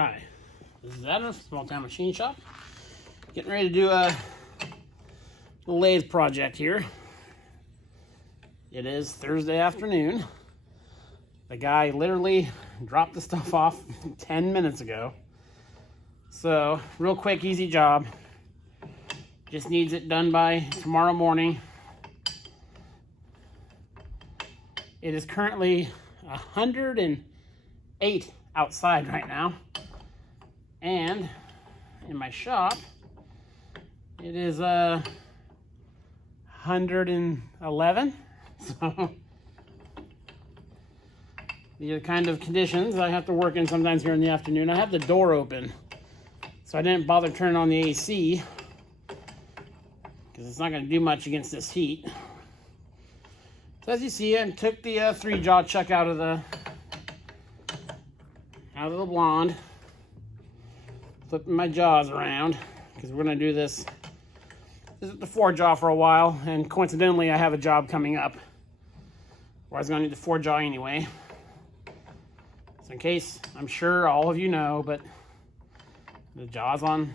Hi, this is Adam from Small Town Machine Shop. Getting ready to do a lathe project here. It is Thursday afternoon. The guy literally dropped the stuff off 10 minutes ago. So, real quick, easy job. Just needs it done by tomorrow morning. It is currently 108 outside right now. And in my shop, it is 111. So these are the kind of conditions I have to work in sometimes here in the afternoon. I have the door open, so I didn't bother turning on the AC because it's not going to do much against this heat. So as you see, I took the 3-jaw chuck out of the blonde, flipping my jaws around because we're going to do this. This is the 4-jaw for a while, and coincidentally, I have a job coming up where I was going to need the 4-jaw anyway. So in case, I'm sure all of you know, but the jaws on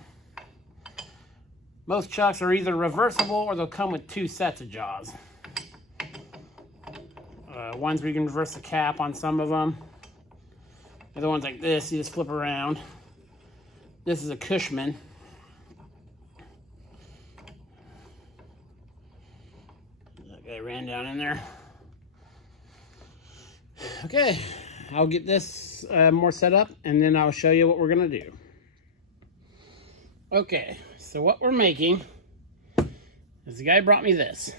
most chucks are either reversible or they'll come with 2 sets of jaws. Ones where you can reverse the cap on some of them. The other ones like this, you just flip around. This is a Cushman. That guy ran down in there. Okay, I'll get this more set up and then I'll show you what we're gonna do. Okay, so what we're making is the guy brought me this.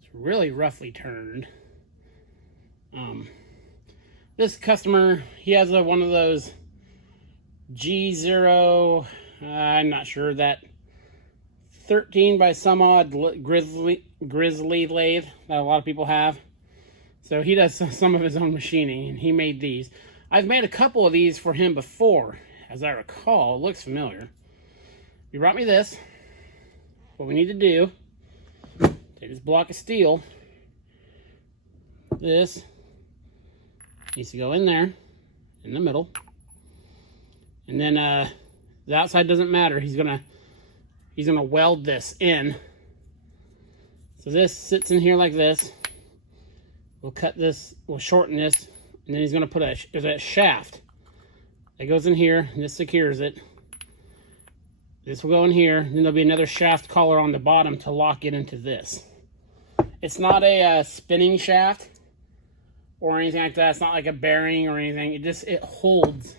It's really roughly turned. This customer, he has one of those G0, I'm not sure, that 13 by some odd grizzly lathe that a lot of people have. So he does some of his own machining, and he made these. I've made a couple of these for him before, as I recall. It looks familiar. He brought me this. What we need to do, take this block of steel. This needs to go in there, in the middle. And then the outside doesn't matter. He's gonna weld this in. So this sits in here like this. We'll cut this, we'll shorten this, and then he's gonna put there's a shaft that goes in here, and this secures it. This will go in here, and then there'll be another shaft collar on the bottom to lock it into this. It's not a spinning shaft or anything like that. It's not like a bearing or anything. It holds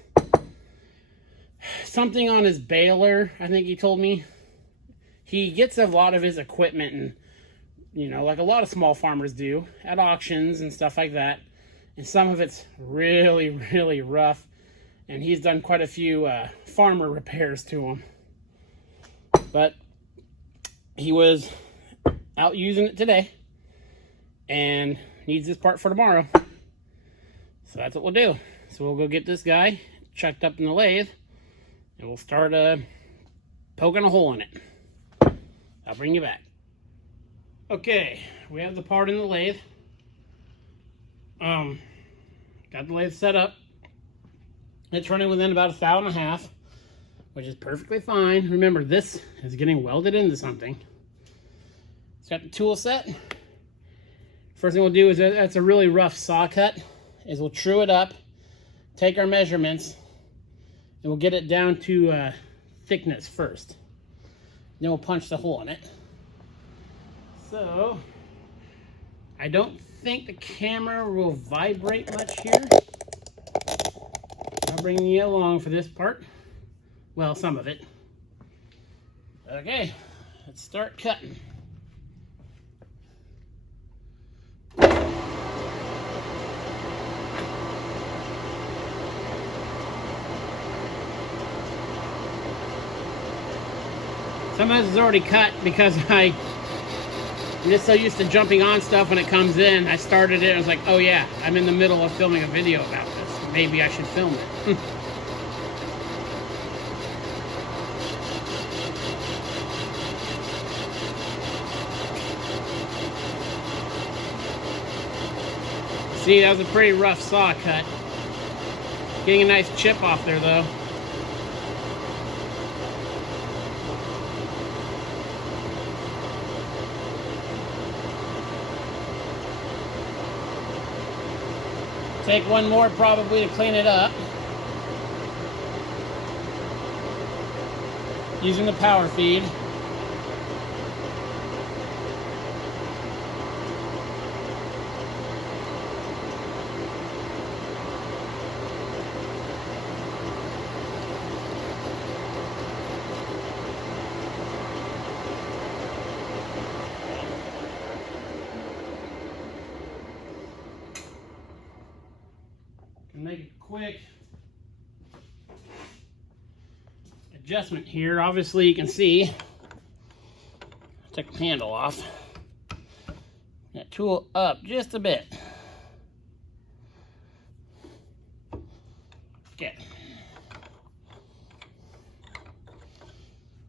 something on his baler, I think he told me. He gets a lot of his equipment, and you know, like a lot of small farmers do, at auctions and stuff like that. And some of it's really, really rough. And he's done quite a few farmer repairs to them. But he was out using it today and needs this part for tomorrow. So that's what we'll do. So we'll go get this guy chucked up in the lathe, and we'll start poking a hole in it. I'll bring you back. Okay, we have the part in the lathe. Got the lathe set up. It's running within about 1.5 thou, which is perfectly fine. Remember, this is getting welded into something. It's got the tool set. First thing we'll do is, that's a really rough saw cut, is we'll true it up, take our measurements, and we'll get it down to thickness first. Then we'll punch the hole in it. So, I don't think the camera will vibrate much here. I'll bring you along for this part. Well, some of it. Okay, let's start cutting. Some of this is already cut because I'm just so used to jumping on stuff when it comes in. I started it and I was like, oh yeah, I'm in the middle of filming a video about this. Maybe I should film it. See, that was a pretty rough saw cut. Getting a nice chip off there though. Take one more probably to clean it up. Using the power feed. Make a quick adjustment here. Obviously you can see, take the handle off, that tool up just a bit. Okay.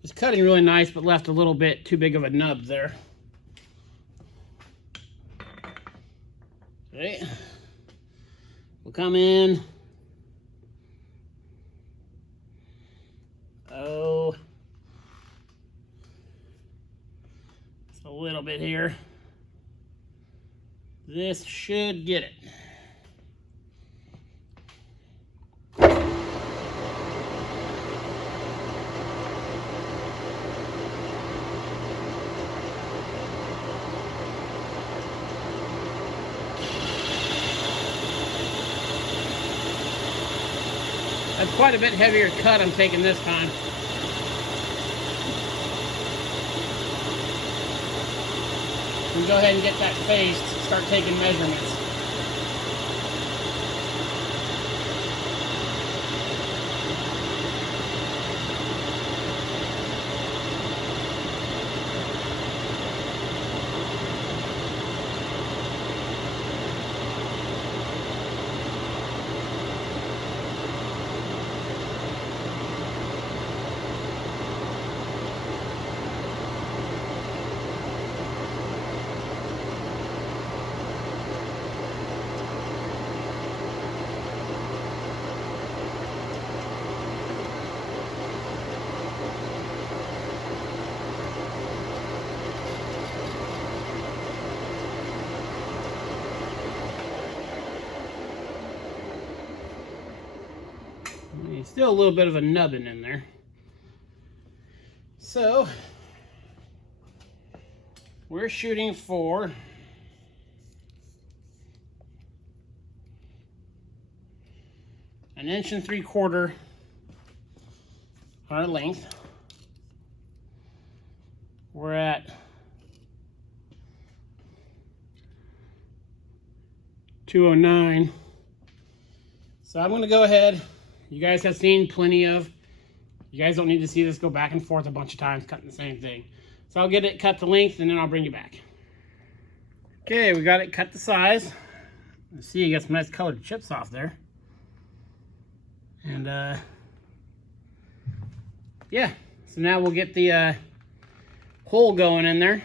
It's cutting really nice, but left a little bit too big of a nub there. Okay. We'll come in. Oh, just a little bit here. This should get it. That's quite a bit heavier cut I'm taking this time. We'll go ahead and get that faced, start taking measurements. Still a little bit of a nubbin in there. So we're shooting for an 1 3/4 our length. We're at 209. So I'm going to go ahead. You guys have seen plenty of, you guys don't need to see this go back and forth a bunch of times cutting the same thing. So I'll get it cut the length and then I'll bring you back. Okay, we got it cut the size. Let's see, you got some nice colored chips off there. And yeah, so now we'll get the hole going in there.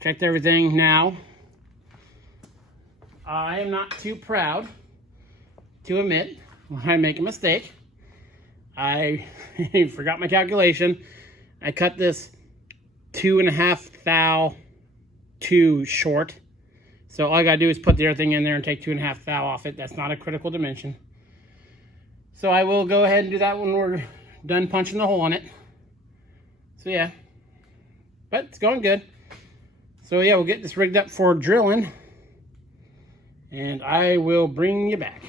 Checked everything now. I am not too proud to admit when I make a mistake. I forgot my calculation. I cut this 2.5 thou too short. So all I gotta do is put the other thing in there and take 2.5 thou off it. That's not a critical dimension. So I will go ahead and do that when we're done punching the hole in it. So yeah, but it's going good. So yeah, we'll get this rigged up for drilling and I will bring you back.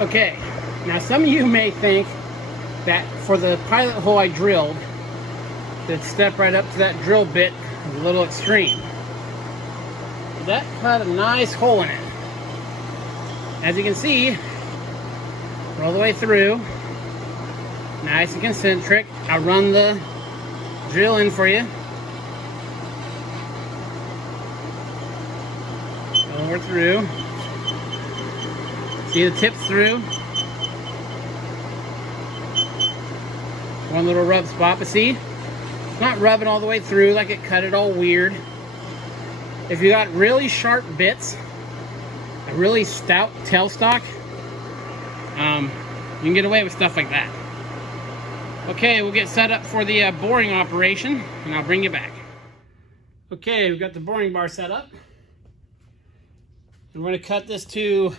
Okay, now some of you may think that for the pilot hole I drilled, that step right up to that drill bit is a little extreme. That cut a nice hole in it. As you can see, all the way through, nice and concentric. I'll run the drill in for you. Over through. See the tips through. One little rub spot, but see, it's not rubbing all the way through like it cut it all weird. If you got really sharp bits, a really stout tailstock, you can get away with stuff like that. Okay, we'll get set up for the boring operation, and I'll bring you back. Okay, we've got the boring bar set up. And we're going to cut this to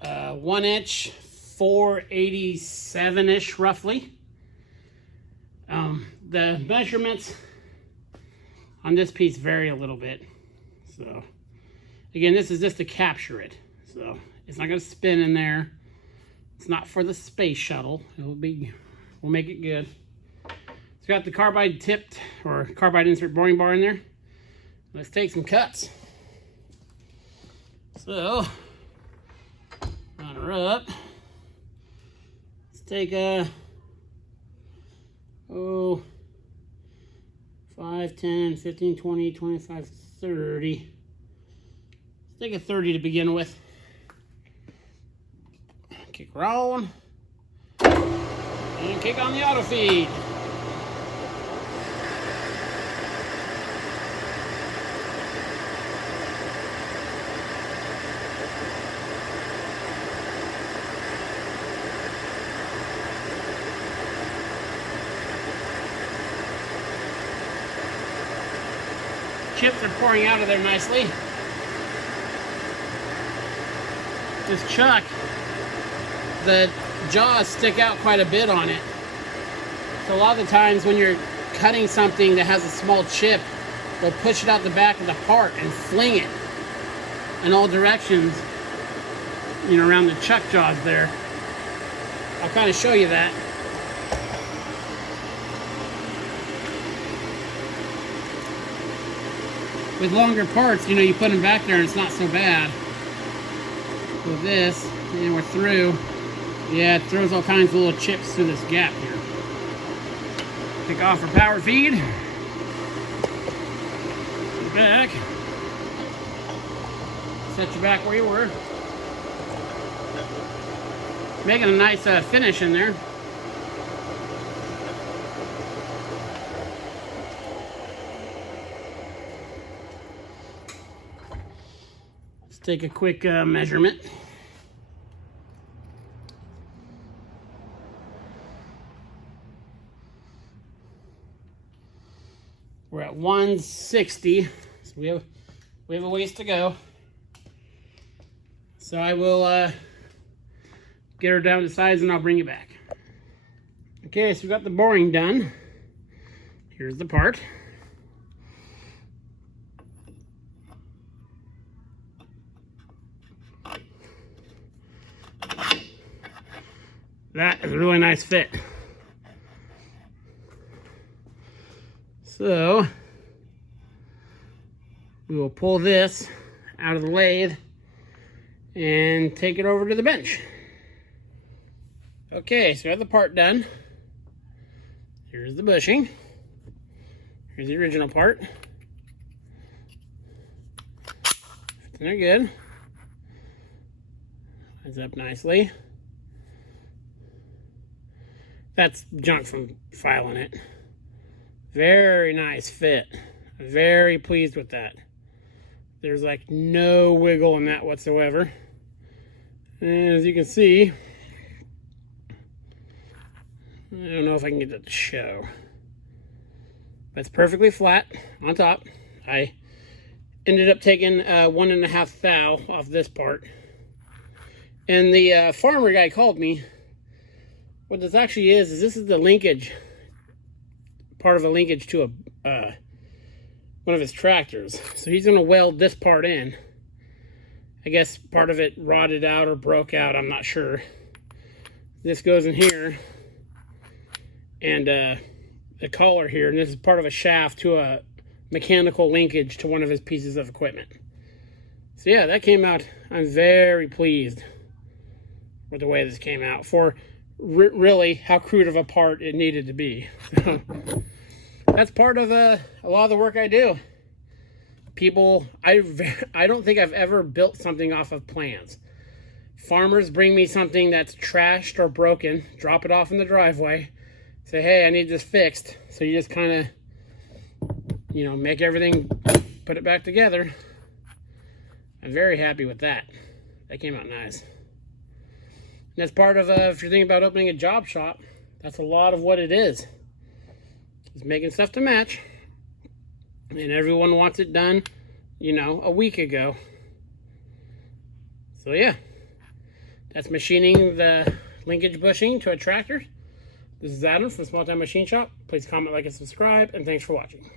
1 inch, 487-ish roughly. The measurements on this piece vary a little bit. So, again, this is just to capture it. So, it's not going to spin in there. It's not for the space shuttle. We'll make it good. It's got the carbide tipped or carbide insert boring bar in there. Let's take some cuts. So, line her up. Let's take a 5, 10, 15, 20, 25, 30. Let's take a 30 to begin with. Kick her on. And kick on the auto feed. Chips are pouring out of there nicely. This chuck, the jaws stick out quite a bit on it. So a lot of the times when you're cutting something that has a small chip, they'll push it out the back of the part and fling it in all directions, you know, around the chuck jaws there. I'll kind of show you that. With longer parts, you know, you put them back there and it's not so bad. With this, and we're through. Yeah, it throws all kinds of little chips through this gap here. Kick off our power feed. Get back. Set you back where you were. Making a nice finish in there. Let's take a quick measurement. We're at 160, so we have a ways to go. So I will get her down to size and I'll bring you back. Okay, so we got the boring done. Here's the part. That is a really nice fit. So, we will pull this out of the lathe and take it over to the bench. Okay, so we have the part done. Here's the bushing. Here's the original part. They're good. Lines up nicely. That's junk from filing it. Very nice fit. Very pleased with that. There's like no wiggle in that whatsoever. And as you can see, I don't know if I can get that to show. That's perfectly flat on top. I ended up taking 1.5 thou off this part. And the farmer guy called me. What this actually is this is the linkage, part of a linkage to a one of his tractors. So he's going to weld this part in, I guess part of it rotted out or broke out. I'm not sure. This goes in here. And the collar here. And this is part of a shaft to a mechanical linkage to one of his pieces of equipment. So yeah, that came out. I'm very pleased with the way this came out for really how crude of a part it needed to be. So that's part of a lot of the work I do. People, I don't think I've ever built something off of plans. Farmers bring me something that's trashed or broken, drop it off in the driveway, say, hey, I need this fixed. So you just kind of, you know, make everything, put it back together. I'm very happy with that. That came out nice. And that's part of, if you're thinking about opening a job shop, that's a lot of what it is. It's making stuff to match. And everyone wants it done, you know, a week ago. So yeah, that's machining the linkage bushing to a tractor. This is Adam from Small Town Machine Shop. Please comment, like, and subscribe, and thanks for watching.